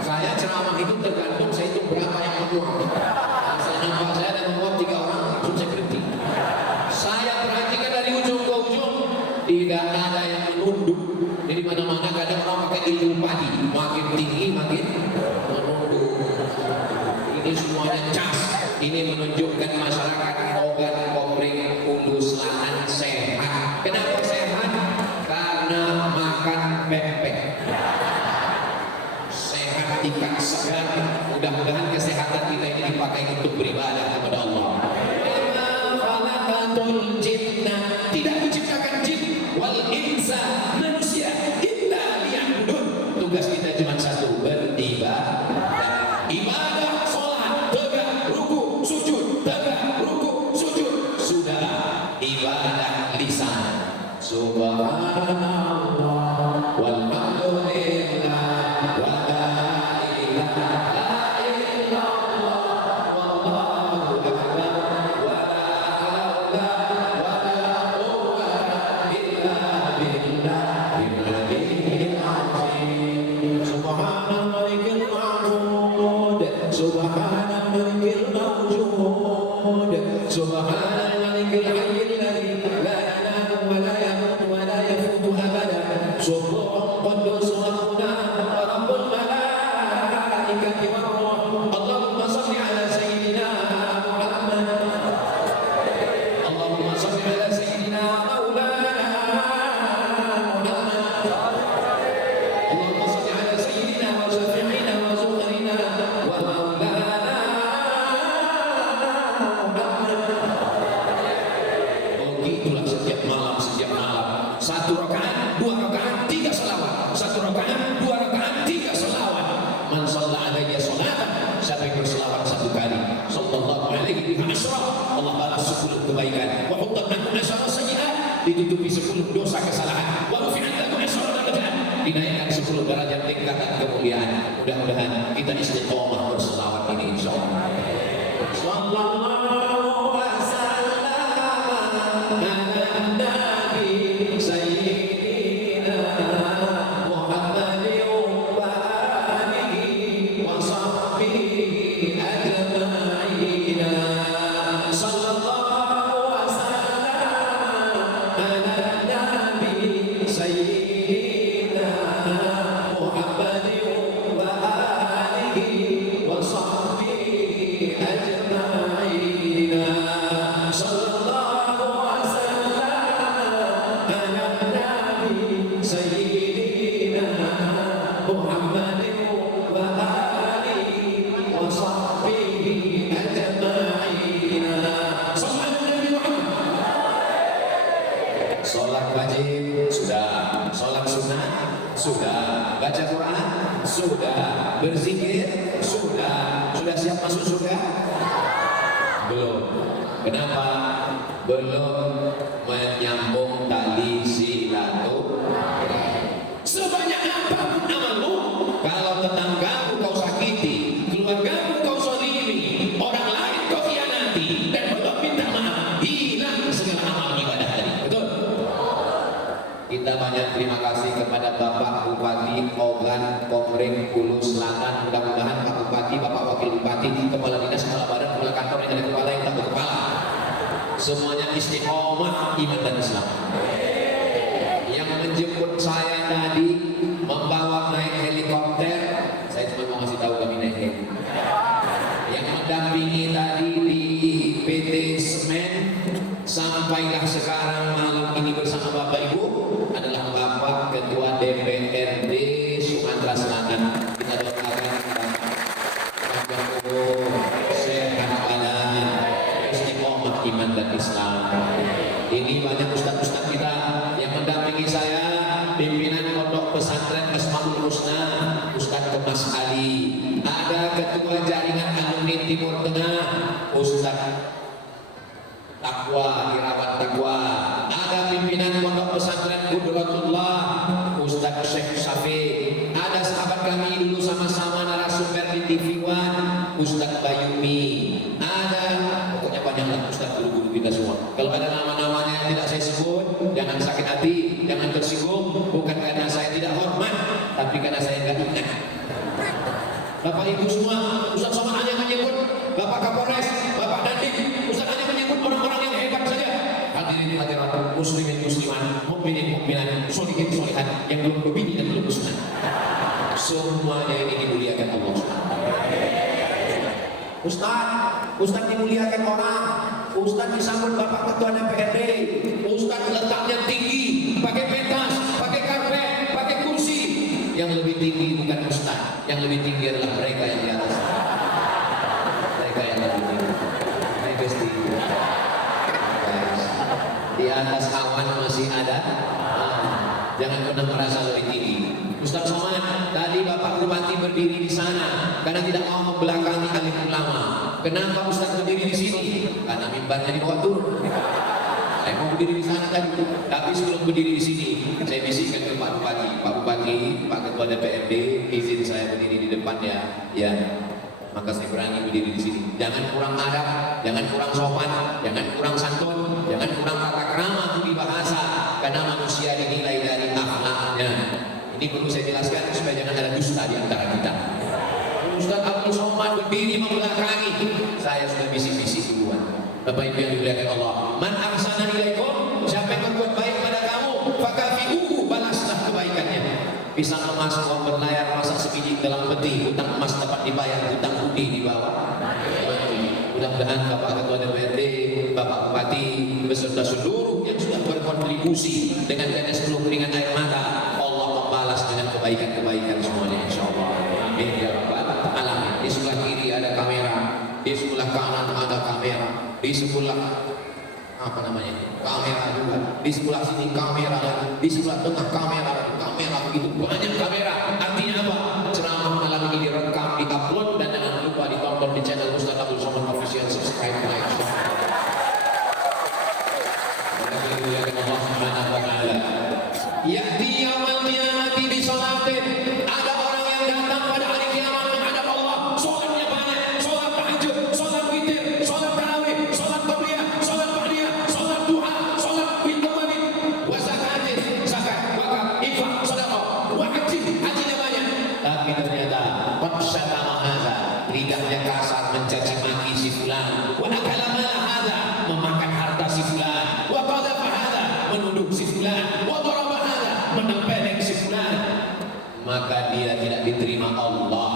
Saya ceramah itu tergantung saya itu berapa yang menguap. Nampak saya ada menguap 3 orang, langsung saya berhenti. Saya perhatikan dari ujung ke ujung, tidak ada yang menunduk. Jadi mana-mana kadang orang pakai ilmu padi, makin tinggi makin menunduk. Ini semuanya cas. Ini menunjukkan masyarakat Ogan Komering Ulu Selatan sehat. Kenapa sehat? Karena makan pempek. Sehat ikan segar. Mudah-mudahan kesehatan kita ini dipakai untuk beribadah kepada Allah. Tidak diciptakan jin wal insa manusia illa liya'budun. Tugas kita cuma satu, beribadah. Ibadah, sholat, tegak, ruku, sujud, tegak, ruku, sujud. Sudah ibadah lisan. Subhanallah walhamdulillah wa la ilaha ditutupi 10 dosa kesalahan, wa rufi'at lakum 10 darajat, dinaikkan 10 derajat tingkatan kemuliaan. Mudah-mudahan kita istiqomah berselawat ini insyaallah. Sallallahu wasallam ala nabi sayyidina Muhammadin wa alihi wa sahbihi ajma'in. Sallallahu baca Quran sudah, berzikir sudah siap masuk surga? Belum. Kenapa? Belum menyambung tali silaturahim. Sebanyak apapun amalmu, kalau tetanggamu kau sakiti, keluargamu kau zalimi, orang lain kau khianati, dan belum minta maaf, hilang segala amal ibadah tadi. Betul? Kita banyak terima kasih kepada Bapak Bupati Ogan Komering Hulu Selatan. Mudah-mudahan Pak Bupati, Bapak Wakil Bupati, Kepala Dinas, Kepala Badan, Kepala Kantor, yang ada kepala yang tak berkepala, semuanya istiqomah iman dan Islam. Yang menjemput saya tadi membawa naik helikopter, saya cuma mau ngasih tahu kami naik heli. Yang mendampingi tadi di PT Semen sampailah sekarang malam ini bersama Bapak Ibu adalah Bapak Ketua DPRD Sumatera Selatan. Kita doakan Bapak umur, sehat badan, istiqomah iman dan Islam. Ini banyak ustaz-ustaz kita yang mendampingi saya, pimpinan Pondok Pesantren Asmaul Husna, Ustaz Kemas Ali, ada Ketua Jaringan Alumni Timur Tengah, Ustaz Takwa, Irawan Takwa, ada pimpinan Pondok Pesantren Qudratullah, Ustaz Syekh Syafi, ada sahabat kami dulu sama-sama narasumber di TV One, Ustaz Bayumi, ada pokoknya banyak lah Ustaz guru-guru kita semua. Kalau ada nama-namanya yang tidak saya sebut, jangan sakit hati, jangan tersinggung, bukan karena saya tidak hormat, tapi karena saya nggak ingat. Bapak Ibu semua, Ustaz Somad hanya menyebut Bapak Kapolres, Bapak Dandim, Ustaz hanya menyebut orang-orang yang hebat saja. Hadirin hadirat muslimin muslimat, mukminin mukminat, sholihin sholihat yang belum berbini dan belum bersunat. Semuanya ini dimuliakan Allah. Ustaz dimuliakan orang, Ustaz disambut Bapak Ketua DPRD, Ustaz letaknya tinggi, pakai pentas, pakai karpet, pakai kursi. Yang lebih tinggi bukan Ustaz, yang lebih tinggi adalah mereka yang di atas. Mereka yang lebih tinggi. Di atas awan masih ada. Jangan pernah merasa lebih tinggi. Ustaz Somad, tadi Bapak Bupati berdiri di sana karena tidak mau membelakangi alim ulama. Kenapa Ustaz berdiri di sini? Karena mimbarnya dibawa turun. Saya mau berdiri di sana tadi, tapi sebelum berdiri di sini, saya bisikkan ke Pak Bupati, Pak Ketua DPRD, izin saya berdiri di depannya, ya. Maka saya berani berdiri di sini. Jangan kurang adab, jangan kurang sopan, jangan kurang santun, jangan kurang tata krama budi bahasa, karena manusia dinilai dari akhlaknya. Ini perlu saya jelaskan supaya jangan ada dusta di antara kita. Ustaz Abdul Somad berdiri membelakangi, saya sudah bisik-bisik duluan. Bapak Ibu yang dimuliakan Allah, man ahsana ilaikum, siapa yang berbuat baik pada kamu, fakafi'uhu, balaslah kebaikannya. Pisang emas uang berlayar, masak sebiji dalam peti, hutang emas dapat dibayar, hutang budi di bawah. Mudah-mudahan Bapak Ketua DPRD, Bapak Bupati, beserta seluruh yang sudah berkontribusi dengan tetes peluh keringat air mata, Allah membalas dengan kebaikan-kebaikan semuanya, insyaallah. Amin ya rabbal alamin. Di sebelah kiri ada kamera, di sebelah kanan ada kamera, di sebelah kamera juga, di sebelah sini kamera lagi, di sebelah tengah kamera lagi, kamera begitu banyak kamera. Artinya apa? Ceramah malam ini direkam, diupload, dan jangan lupa ditonton di channel Ustaz Abdul Somad Official, subscribe, like, share. Ya'ti yaumal qiyamati bi salatin, ada orang yang datang pada hari kiamat menghadap Allah, salatnya banyak, salat tahajud, salat witir, salat tarawih, salat qabliyah, salat ba'diyah, salat duha, salat witir, wa zakatin, zakat, wakaf, infak, sedekah, wa haji, hajinya banyak. Tapi ternyata qad syatama hadza, lidahnya kasar mencaci maki si fulan, wa akala mala hadza, memakan harta si fulan, wa qadhafa hadza, menuduh si fulan, wa daraba hadza, menempeleng si fulan. Maka dia tidak diterima Allah.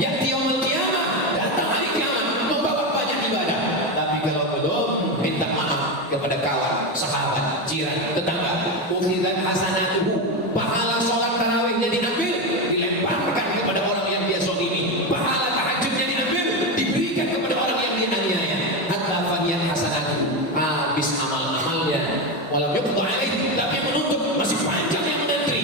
Ya'ti yaumul qiyamah, datang hari kiamat membawa banyak ibadah, tapi kalau belum minta maaf kepada kawan, sahabat, jiran, tetangga, ukhidat hasanatuhu, pahala sholat tarawihnya diambil, dilemparkan kepada orang yang dia zalimi. Pahala tahajudnya diambil, diberikan kepada orang yang dia aniaya. Hatta faniyat hasanatuhu, habis amal-amalnya, walau yuqda alaih, tapi yang menuntut masih panjang yang menantri.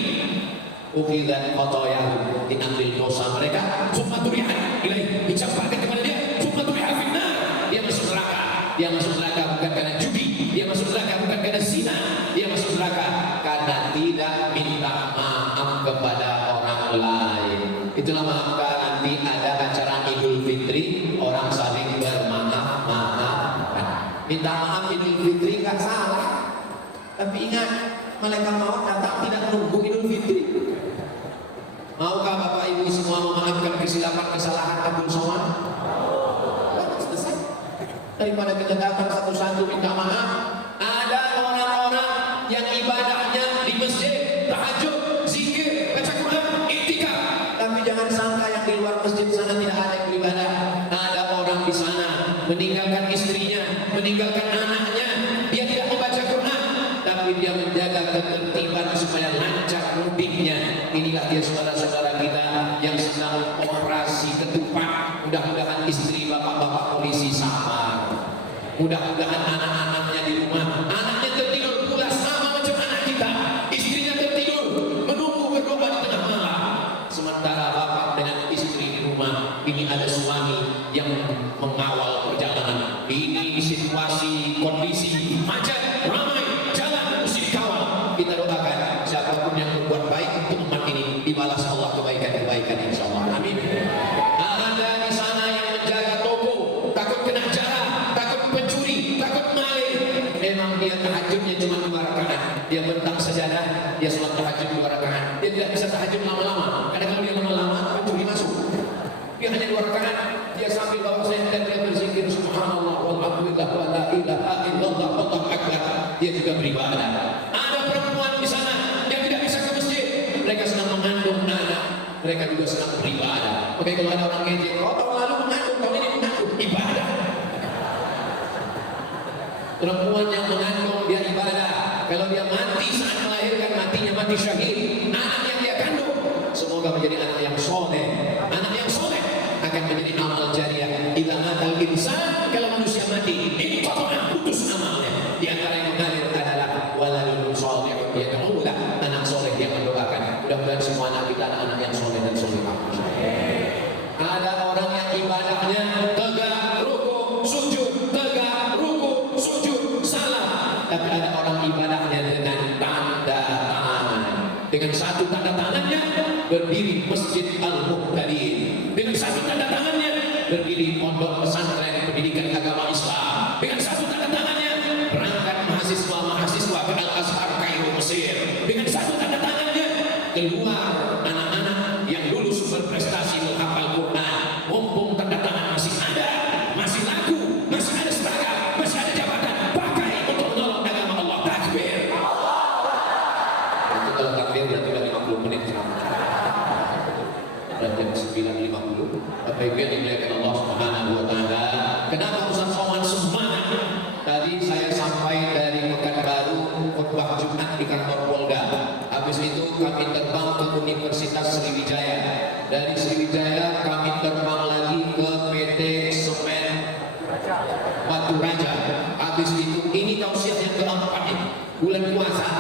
Ukhidat khotoyahu, diambil dosa mereka, summa turihat ilaih, dicampakkan kepada dia, summa turihat finnar, dia masuk neraka. Dia masuk neraka bukan karena judi, dia masuk neraka bukan karena zina, dia masuk neraka karena tidak minta maaf kepada orang lain. Itulah maka nanti ada acara Idul Fitri, orang saling bermaaf-maafan. Minta maaf Idul Fitri nggak salah, tapi ingat, malaikat maut datang tidak menunggu Idul Fitri. Maukah Bapak Ibu semua memaafkan kesilapan kesalahan Abdul Somad? Selesai. Daripada kita datang satu-satu minta maaf. Ada orang-orang yang ibadahnya di masjid, tahajud, zikir, baca Quran, iktikaf. Tapi jangan sangka yang di luar masjid sana tidak ada yang beribadah. Ada orang di sana meninggalkan istrinya, meninggalkan anaknya, dia tidak membaca Quran, tapi dia menjaga ketertiban supaya lancar mudiknya. Inilah dia saudara-saudara kita yang sedang operasi ketupat. Mudah-mudahan istri bapak-bapak polisi sabar. Mudah-mudahan anak-anaknya di rumah, anaknya tertidur pula sama macam anak kita. Istrinya tertidur menunggu berdoa di tengah malam. Sementara bapak dengan istri di rumah, ini ada suami yang mengawal perjalanan. Ini situasi kondisi macet, ramai, jalan mesti dikawal. Kita doakan siapapun yang berbuat baik untuk umat ini dibalas Allah kebaikan-kebaikan insyaallah. Amin. Ada di sana yang menjaga toko, takut kena jarah, takut pencuri, takut maling. Memang dia tahajudnya cuma 2 rakaat. Dia bentang sejadah, dia sholat tahajud 2 rakaat. Dia tidak bisa tahajud lama-lama. Karena kalau dia lama-lama pencuri masuk. Dia hanya 2 rakaat. Dia sambil bawa senter, dia berzikir subhanallah walhamdulillah wa la ilaha illallah wallahu akbar. Dia juga beribadah. Ada perempuan di sana yang tidak bisa ke masjid. Mereka sedang mengandung anak. Mereka juga sedang beribadah. Oke, kalau ada orang ngejek, oh tahun lalu mengandung, tahun ini mengandung, ibadah. Perempuan yang mengandung dia ibadah. Kalau dia mati saat melahirkan, matinya mati syahid. Anak yang dia kandung semoga menjadi anak yang soleh. Anak yang soleh akan menjadi amal jariah. Idza matal insan, kalau manusia mati, ini qata'an putus amalnya. Di antara yang mengalir adalah waladun shalihun yad'u lahu, anak soleh yang mendoakan. Mudah-mudahan semua anak kita anak yang soleh dan solehah. Ada orang yang ibadahnya tegak ruku sujud, tegak ruku sujud salah. Tapi ada orang ibadahnya dengan tanda tangan. Dengan satu tanda tangannya berdiri Masjid Al-Muqtadin. Dengan satu tanda tangannya berdiri pondok pesantren pendidikan agama Islam. Dengan satu tanda tangannya berangkat mahasiswa ke Al-Azhar Kairo Mesir. Dengan satu tanda tangannya keluar anak-anak yang lulus berprestasi menghafal Quran. Mumpung tanda tangan masih ada, masih laku, masih ada seragam, masih ada jabatan, pakai untuk menolong agama Allah. Takbir. Itu kalau takbir berarti udah 50 menit. Dan jam 9.50. Bapak Ibu yang dimuliakan Allah Subhanahu wa taala. Kenapa Ustaz Somad semangat? Tadi saya sampai dari Pekanbaru khutbah Jumat di kantor Polda. Habis itu kami terbang ke Universitas Sriwijaya. Dari Sriwijaya kami terbang lagi ke PT Semen Batu Raja. Habis itu ini tausiah yang keempat ini. Bulan puasa,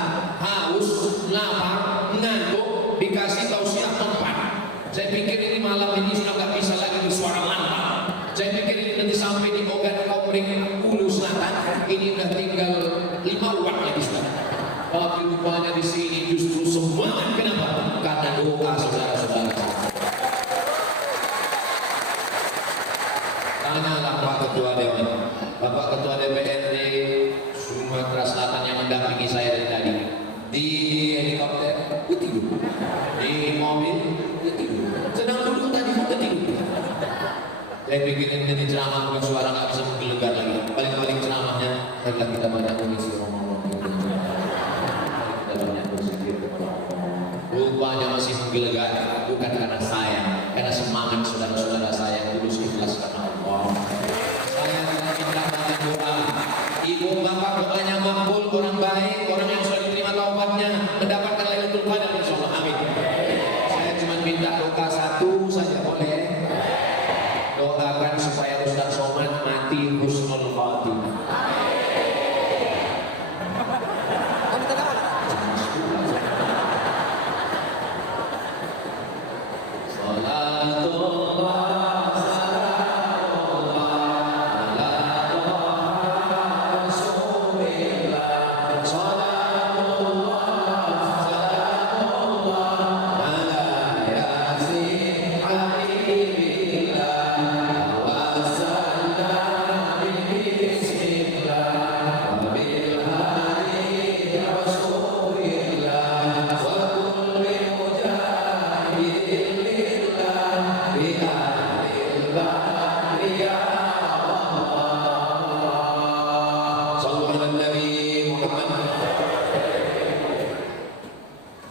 haus, lapar, ngantuk, dikasih tausiah tempat. Saya pikir ini malam ini sudah nggak bisa lagi bersuara lantang. Saya pikir ini nanti sampai di Ogan Komering Hulu Selatan. Ini udah tinggal 5 wattnya di sana. Tapi rupanya di sini justru semangat. Kenapa? Karena doa saudara-saudara. Tanyalah Pak Ketua Dewan, Bapak Ketua DPRD Sumatera Selatan yang mendampingi saya dari tadi. Di helikopter, dia tidur. Di mobil, dia tidur. Sedang duduk tadi, dia tidur. Saya pikir ini ceramah bukan suara nggak bisa menggelegar lagi. Paling-paling ceramahnya adalah kita banyak mengisi Ramadan. Kita banyak bersikir kepada Allah. Rupanya masih menggelegar, bukan karena saya, karena semangat saudara-saudara saya yang tulus ikhlas karena Allah. Saya tidak minta banyak doa. Ibu bapak doanya makbul, orang baik, orang yang sudah diterima taubatnya mendapatkan Lailatul Qadar insyaallah. Amin. Saya cuma minta doa satu saja, boleh? Doakan supaya Ustaz Somad mati husnul khatimah. Salatullah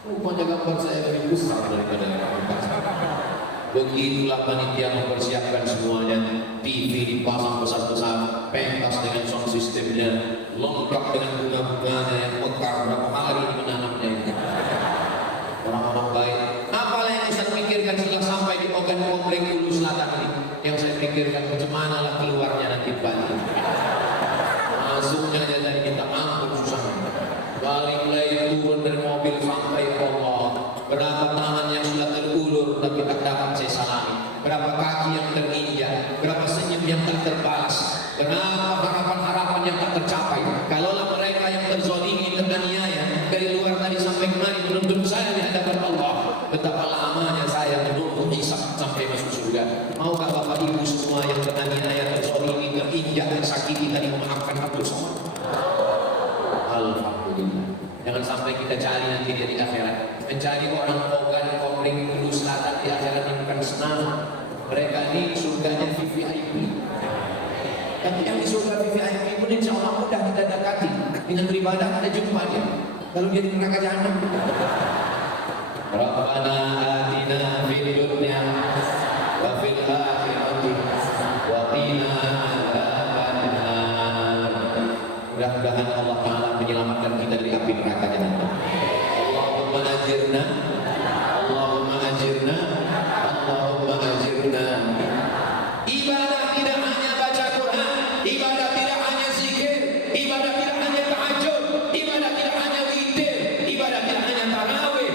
Rupanya gambar saya lebih besar daripada yang gambar saya. Begitulah panitia mempersiapkan semuanya. TV dipasang besar-besar, pentas dengan sound systemnya, lengkap dengan bunga-bunganya yang mekar berapa hari menanamnya itu. Orang-orang baik. Apalah yang Ustaz pikirkan setelah sampai di Ogan Komplek Hulu Selatan ini? Yang saya pikirkan bagaimana lah keluarnya nanti Bali. Masuknya aja dari kita ampun susah. Balik mulai turun dari mobil sampai Allah. Berapa tangan yang sudah terulur tapi tak dapat saya salami. Berapa kaki yang terinjak, berapa senyum yang tak terbalas, berapa harapan-harapan yang tak tercapai. Kalaulah mereka yang terzalimi, teraniaya dari luar tadi sampai kemari menuntut saya di hadapan Allah, betapa lamanya saya menunggu hisab sampai masuk surga. Maukah Bapak Ibu semua yang teraniaya, terzalimi, terinjak, tersakiti tadi memaafkan Abdul Somad? Alhamdulillah. Jangan sampai kita cari nanti dia di akhirat. Mencari orang Ogan Komplek Hulu Selatan di akhirat ini bukan senang. Mereka ini surganya VVIP. Tapi yang di surga VVIP pun insya Allah mudah kita dekati. Dengan beribadah kita jumpa dia. Kalau dia di neraka jahanam. Rabbana atina fid dunya wa fil akhirati wa qina adzabannar. Mudah-mudahan Allah Ta'ala menyelamatkan kita dari api neraka jahanam. Allahumma ajirna, Allahumma ajirna, Allahumma ajirna. Ibadah tidak hanya baca Quran, ibadah tidak hanya zikir, ibadah tidak hanya tahajud, ibadah tidak hanya witir, ibadah tidak hanya tarawih,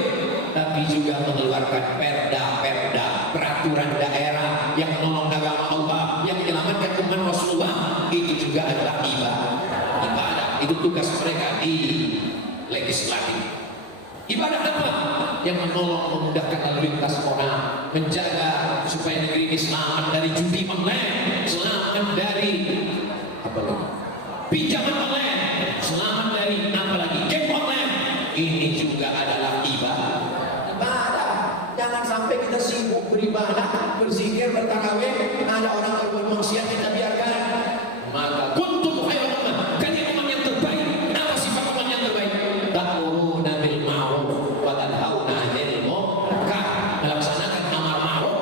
tapi juga mengeluarkan perda-perda, peraturan daerah yang menolong agama Allah, yang menyelamatkan umat Rasulullah. Itu juga adalah ibadah. Itu tugas mereka di legislatif. Ibadah apa? Yang menolong, memudahkan lalu lintas orang, menjaga supaya negeri ini selamat dari judi online, selamat dari apa lagi? Pinjaman online, selamat dari apa lagi? Game online. Ini juga adalah ibadah. Ibadah. Jangan sampai kita sibuk beribadah, berzikir, bertarawih, ada orang berbuat maksiat kita biarkan. Maka kuntum khairan ummah. Kalian umat yang terbaik. Apa sifat umat yang terbaik? Ta'muruna bil ma'ruf wa tanhauna 'anil munkar. Melaksanakan amar ma'ruf,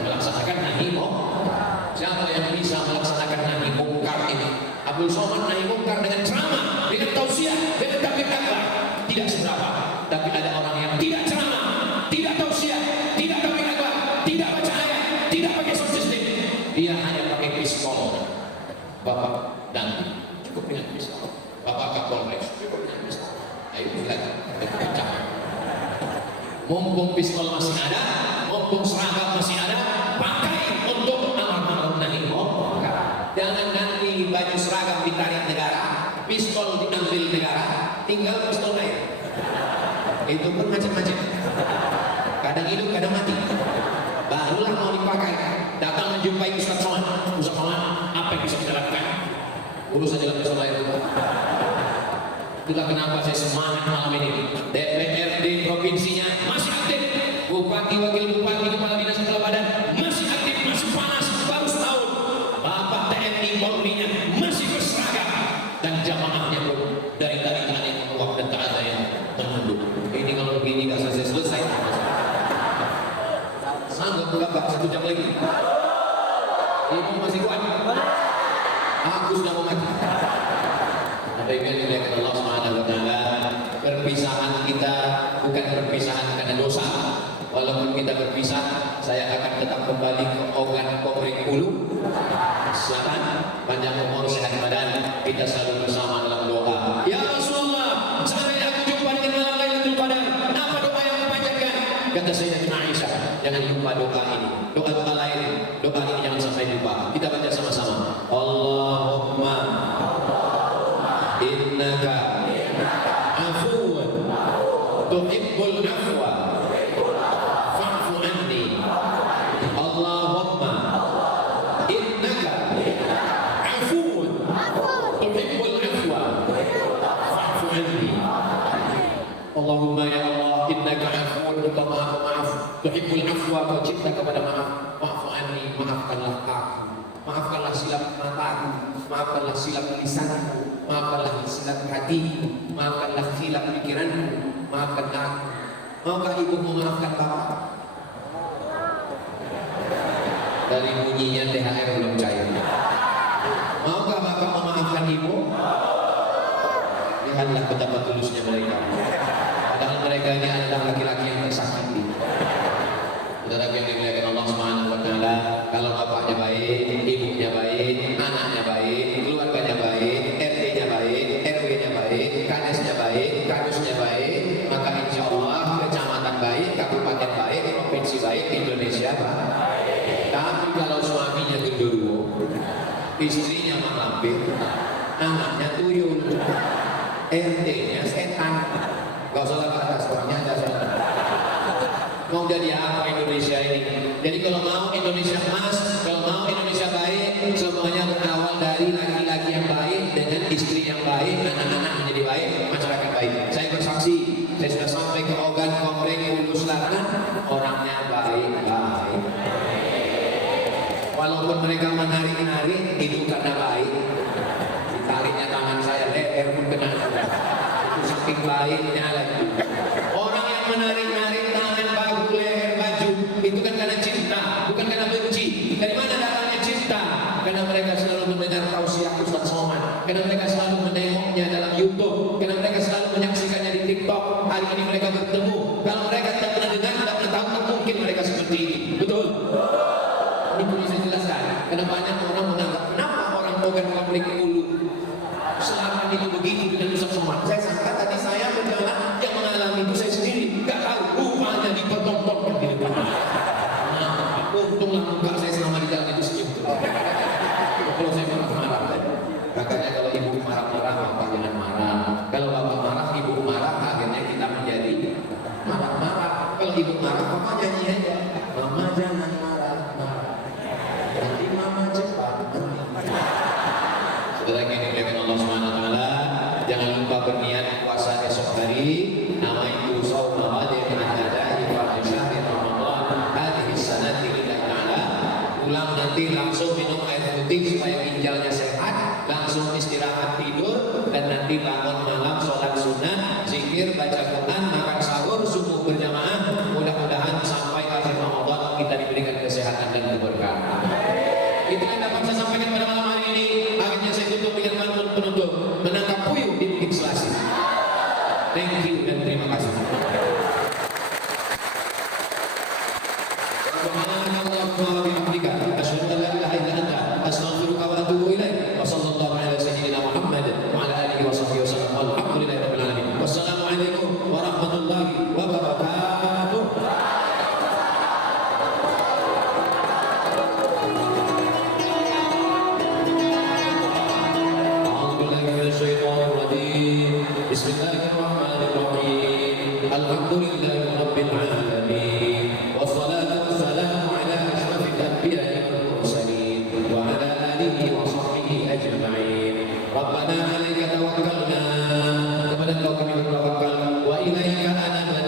melaksanakan nahi munkar. Siapa yang bisa melaksanakan nahi munkar ini? Abdul Somad nahi munkar dengan ceramah, dengan tausiah, dengan takbir akbar. Tidak seberapa. Tapi ada orang yang tidak ceramah, tidak tausiah, tidak takbir akbar, tidak baca ayat, tidak pakai sound system. Dia hanya pakai pistol. Bapak dan cukup dengan pistol. Bapak Kapolres cukup dengan pistol. Ayo lihat, pecah. Mumpung pistol masih ada, mumpung seragam masih ada, pakai untuk amar ma'ruf nahi munkar. Jangan nanti baju seragam ditarik negara, pistol diambil negara, tinggal pistol lain. Itu pun macam-macam. Kadang hidup, kadang mati. Barulah mau dipakai. Datang menjumpai Ustaz Somad. Ustaz Somad, apa yang bisa kita lakukan? Urus saja pistol lain itu. Itulah kenapa saya semangat malam ini. DPRD provinsinya masih aktif. Bupati, wakil bupati, kepala dinas, kepala badan masih aktif, masih panas, baru setahun. Bapak TNI Polri-nya masih berseragam. Dan jamaahnya pun dari tadi tak ada yang menguap dan tak ada yang menunduk. Ini kalau begini nggak selesai. Sanggup Bapak 1 jam lagi? Ibu masih kuat? Aku sudah mau mati. Tapi ingat Allah Subhanahu wa Ta'ala, perpisahan kita bukan perpisahan karena dosa. Walaupun kita berpisah, saya akan tetap kembali ke Ogan Komplek Hulu Selatan. Panjang umur, sehat badan, kita selalu bersama dalam doa. Ya Rasulullah, seandainya aku jumpa dengan malam Lailatul Qadar, apa doa yang kupanjatkan? Kata Sayyidatina Aisyah, jangan lupa doa ini. Doa-doa lain, doa ini jangan sampai lupa. Kita baca sama-sama. Allahumma innaka afuwun tuhibbul afwa fa'fu anni. Allahumma innaka afuwun tuhibbul afwa fa'fu anni. Allahumma ya Allah, innaka afuwun, engkau maha pemaaf, tuhibbul afwa, kau cinta kepada maaf. Fa'fu anni, maafkanlah aku, maafkanlah silap mataku, maafkanlah silap lisanku, maafkanlah silap hatiku, maafkanlah silap pikiranku, maafkan aku. Maukah ibu memaafkan bapak? Dari bunyinya THR belum cair. Maukah bapak memaafkan ibu? Lihatlah betapa tulusnya mereka. Padahal mereka ini adalah laki-laki yang tersakiti. Saudara yang dimuliakan Allah Subhanahu wa taala, kalau bapaknya baik, ibunya baik, anaknya baik, keluarganya baik, RT-nya baik, RW-nya baik, KDS-nya baik, kadusnya baik, maka insya Allah kecamatan baik, kabupaten baik, provinsi baik, Indonesia baik. Tapi kalau suaminya genderuwo, istrinya maklapir, anaknya tuyul, RT-nya setan, gak usah ke atas, orangnya ada sana. Mau jadi apa Indonesia ini? Jadi kalau mau Indonesia emas, kalau mau Indonesia baik, semuanya berawal dari laki-laki yang baik dengan istri yang baik, anak-anak menjadi baik, masyarakat baik. Saya bersaksi, saya sudah sampai ke Ogan, Komplek, Hulu Selatan, orangnya baik-baik. Walaupun mereka menarik-narik, itu karena baik. Ditariknya tangan saya, leher pun kena. Itu saking baiknya lagi. Orang yang menarik-narik tangan bahu, leher, baju, itu kan karena cinta, bukan karena benci. Dari mana datangnya cinta? Karena mereka selalu mendengar tausiah Ustaz Somad, karena mereka selalu menengoknya dalam YouTube, karena mereka selalu menyaksikannya di TikTok. Hari ini mereka bertemu. Kalau mereka tidak pernah dengar, tidak pernah tahu, tak mungkin mereka seperti ini. Betul? Ini perlu saya jelaskan. Karena banyak orang menganggap, kenapa orang Ogan Komplek Hulu Selatan itu begitu dengan Ustaz Somad? Saya sangka tadi saya berjalan yang mengalami itu saya sendiri, nggak tahu rupanya dipertontonkan di depan. Nah, untunglah muka saya selama di dalam itu senyum. Kalau saya marah-marah, makanya kalau ibu marah-marah, bapak jangan marah. Kalau bapak marah, ibu marah, akhirnya kita menjadi marah-marah. Kalau ibu marah, bapak nyanyi aja. Mama jangan marah-marah, nanti mama cepat mati. Saudara yang dimuliakan Allah Subhanahu wa taala, jangan lupa berniat puasa esok hari. Nama itu shaum Ramadan adalah ibadah syahri Ramadan hadhihi sanati lillahi ta'ala. Pulang nanti langsung minum air putih supaya ginjalnya sehat, langsung istirahat tidur, dan nanti bangun malam sholat sunnah, zikir, baca Quran, makan sahur, subuh berjamaah. Mudah-mudahan sampai akhir Ramadan kita diberikan kesehatan dan keberkahan. Itu yang dapat saya sampaikan pada malam hari ini. Akhirnya saya tutup dengan pantun penutup, menangkap puyuh di Bukit Selasih. Thank you dan terima kasih. Subhanallah wa bihamdika, asyhadu an la ilaha illa anta, astaghfiruka wa atubu ilaik. Wa sallallahu ala sayyidina Muhammad wa ala alihi wa sahbihi wasallam. Alhamdulillahi rabbil alamin. Wassalamualaikum warahmatullahi wabarakatuh. Bismillahirrahmanirrahim. Alhamdulillahi rabbil alamin. Wassalatu wassalamu ala asyrafil anbiya'i wal mursalin wa ala alihi wa sahbihi ajma'in. Rabbana 'alaika tawakkalna, kepada Engkau kami bertawakal, wa ilaika anabna,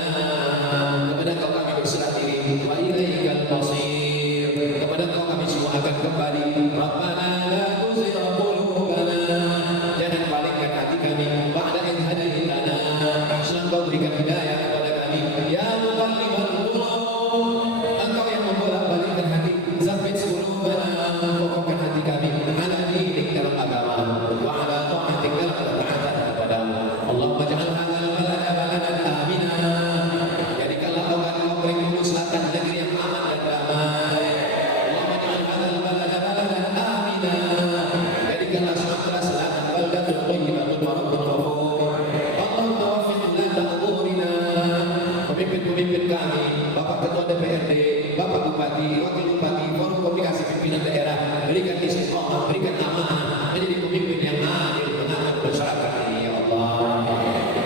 kepada Engkau kami berserah diri, wa ilaikal masir, kepada Engkau kami semua akan kembali. Rabbana la tuzigh qulubana, jangan palingkan hati kami, ba'da idh hadaitana, setelah Engkau berikan hidayah kepada kami. Ya muqallibal qulub, Engkau yang membolak-balikkan hati, tsabbit qulubana, kokohkan hati kami ala dinik, dalam agama, wa ala ta'atik, dalam ketaatan kepadamu. Allahumma ja'al hadzal balada baladan amina, jadikanlah Ogan Komplek Hulu Selatan negeri yang aman dan damai. Allahumma ja'al hadzal balada baladan amina, jadikanlah Sumatera Selatan baldatun thayyibatun wa rabbun ghafur. Allahumma waffiq lana umurina, pemimpin-pemimpin kami, Bapak Ketua DPRD, Bapak Bupati, Wakil Bupati, Forum Komunikasi Pimpinan Daerah, berikan istiqomah, berikan amanah, menjadi pemimpin yang adil, mengatur masyarakat ini, ya Allah.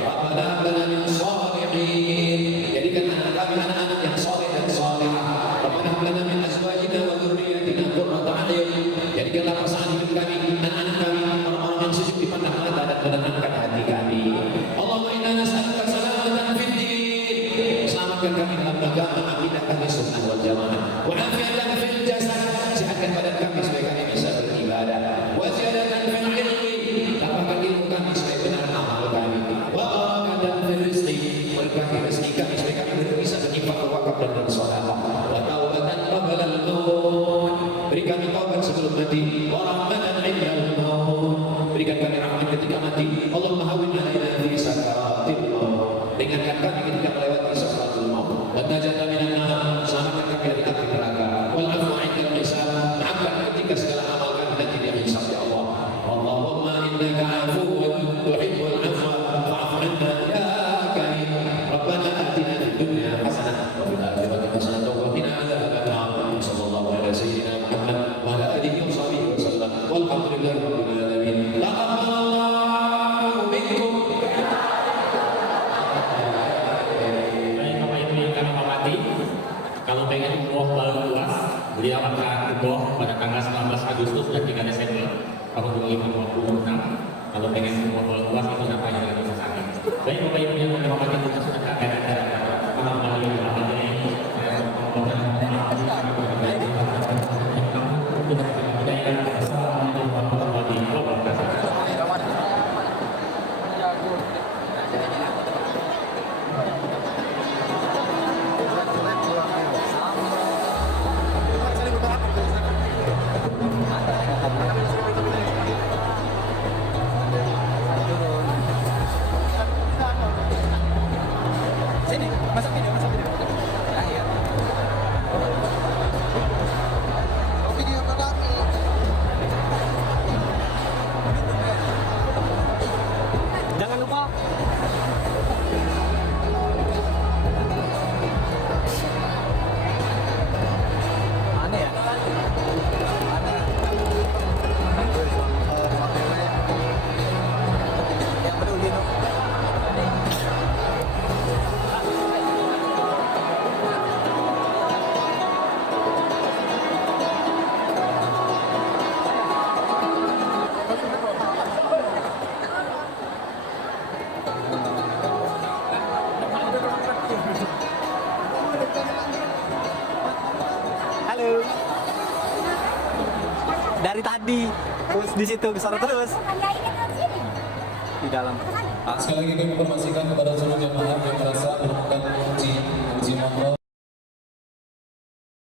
Rabbana hab lana min shalihin, jadikan anak kami anak-anak yang saleh dan salihah. Rabbana hab lana min azwajina wa dzurriyyatina qurrata a'yun, jadikanlah pasangan hidup kami, anak-anak kami, orang-orang yang sejuk dipandang mata dan menenangkan hati kami. Allahumma inna nas'aluka salamatan fid din, selamatkan kami dalam agama, akidah ahli sunnah wal jamaah. Wa afiatan fil jasad, sehatkan badan kami supaya kami bisa beribadah. Wa ziyadatan fil ilmi, tambahkan ilmu kami supaya benar amal kami. Wa barakatan fil rizqi, berkahi rezeki kami supaya kami wa fil akhirati hasanatan wa qina adzabannar. Sallallahu alaihi sayyidina Muhammad wa ala alihi wa sahbihi wasallam. Walhamdulillahi rabbil alamin. Taqabbalallahu minkum. Baik Bapak Ibu yang kami hormati, kalau pengen umroh baru luas, beliau akan umroh pada tanggal 19 Agustus dan 3 Desember tahun 2026. Kalau pengen umroh baru luas itu siapa yang bisa sakit. Baik Bapak Ibu yang kami hormati, kita sudah akan ada malam hari ini. Assalamualaikum warahmatullahi wabarakatuh. Sini, masak video, masak video. Akhir. Oh, video kami. Jangan lupa. Mana ya? Mana? Yang peduli dong. Halo. Dari tadi terus di situ ke sana terus di dalam. Sekali lagi kami informasikan kepada seluruh jemaah yang merasa menemukan